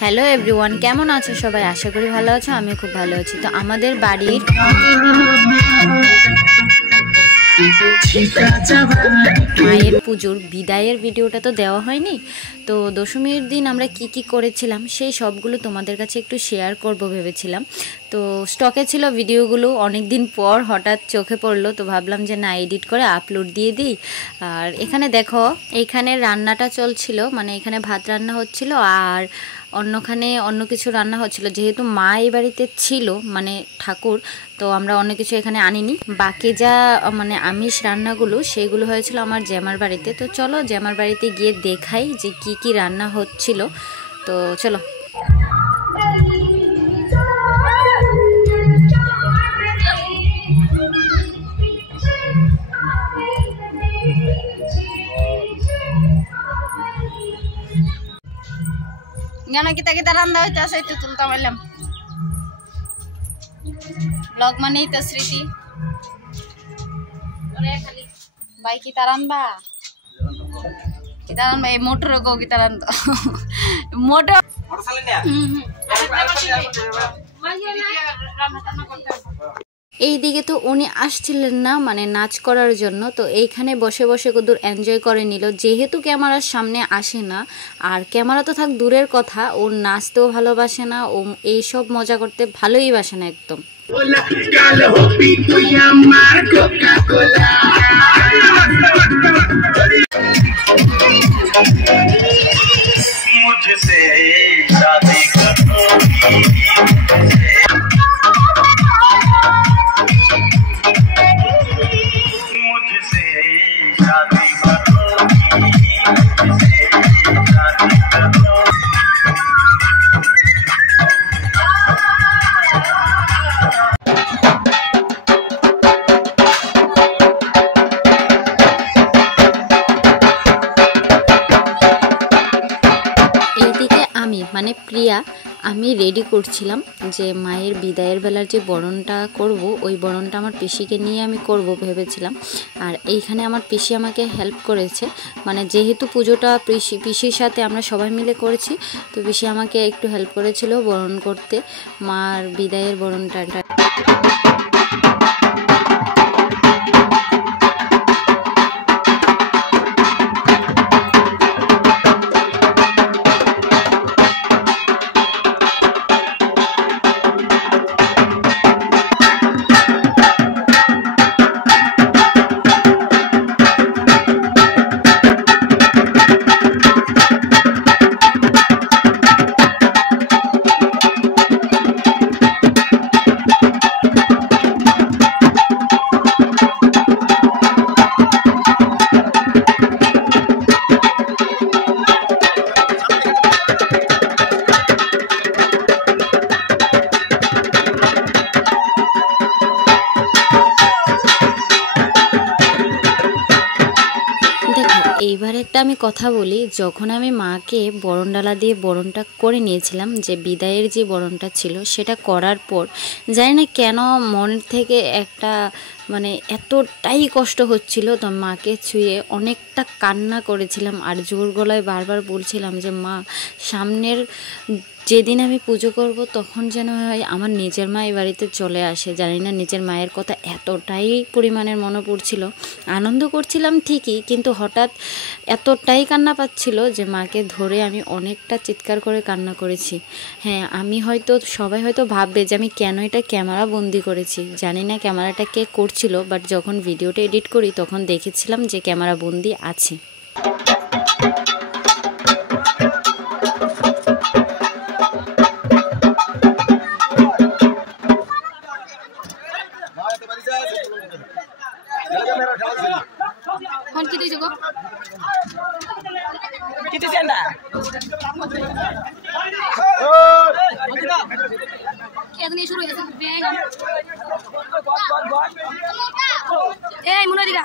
Hello everyone, কেমন আছো সবাই? আশা করি ভালো আছো। আমি খুব ভালো আছি। তো আমাদের বাড়ির মায়ের পুজোর বিদায়ের ভিডিওটা তো দেওয়া হয়নি। তো দশমীর দিন আমরা কি করেছিলাম সেই সবগুলো তোমাদের কাছে একটু শেয়ার করব ভেবেছিলাম। তো স্টকে ছিল ভিডিওগুলো, অনেক দিন পর হঠাৎ চোখে পড়লো, তো ভাবলাম যে না, এডিট করে আপলোড দিয়ে দিই। আর এখানে দেখো, এইখানে রান্নাটা চলছিল, মানে এখানে ভাত রান্না হচ্ছিল আর অন্যখানে অন্য কিছু রান্না হচ্ছিল। যেহেতু মা এই বাড়িতে ছিল, মানে ঠাকুর, তো আমরা অন্য কিছু এখানে আনিনি। বাকি যা মানে আমিষ রান্নাগুলো সেগুলো হয়েছিল আমার জ্যামার বাড়িতে। তো চলো জ্যামার বাড়িতে গিয়ে দেখাই যে কি রান্না হচ্ছিল। তো চলো। গানা kita রান্না হইতাছে, একটু তুলতে পারলাম। ব্লগ মানেই তো স্মৃতি। ভাই kita রান্না, এই মোটর গো kita রান্না মোটর এইদিকে তো উনি আসছিলেন না, মানে নাচ করার জন্য। তো এইখানে বসে বসে কদূর এনজয় করে নিল। যেহেতু ক্যামেরার সামনে আসে না, আর ক্যামেরা তো থাক দূরের কথা, ও নাচতেও ভালোবাসে না, ও এইসব মজা করতে ভালোই বাসে না একদম। মানে প্রিয়া, আমি রেডি করছিলাম যে মায়ের বিদায়ের বেলার যে বরণটা করব, ওই বরণটা আমার পিসিকে নিয়ে আমি করব ভেবেছিলাম। আর এইখানে আমার পিসি আমাকে হেল্প করেছে, মানে যেহেতু পুজোটা পিসির সাথে আমরা সবাই মিলে করেছি, তো পিসি আমাকে একটু হেল্প করেছিল বরণ করতে, মার বিদায়ের বরণটা। এইবার একটা আমি কথা বলি, যখন আমি মাকে বরণডালা দিয়ে বরণটা করে নিয়েছিলাম, যে বিদায়ের যে বরণটা ছিল সেটা করার পর জানি না কেন মনের থেকে একটা মানে এতটাই কষ্ট হচ্ছিল, তো মাকে ছুঁয়ে অনেকটা কান্না করেছিলাম। আর জোর গলায় বারবার বলছিলাম যে মা, সামনের যেদিন আমি পুজো করব তখন যেন হয় আমার নিজের মা এই বাড়িতে চলে আসে। জানি না নিজের মায়ের কথা এতটাই পরিমাণের মনে পড়ছিল। আনন্দ করছিলাম ঠিকই, কিন্তু হঠাৎ এতটাই কান্না পাচ্ছিল যে মাকে ধরে আমি অনেকটা চিৎকার করে কান্না করেছি। হ্যাঁ, সবাই হয়তো ভাববে যে আমি কেন এটা ক্যামেরা বন্দি করেছি। জানি না ক্যামেরাটা কে করছিল, বাট যখন ভিডিওটা এডিট করি তখন দেখেছিলাম যে ক্যামেরা বন্দি আছে। এই মনে দিগা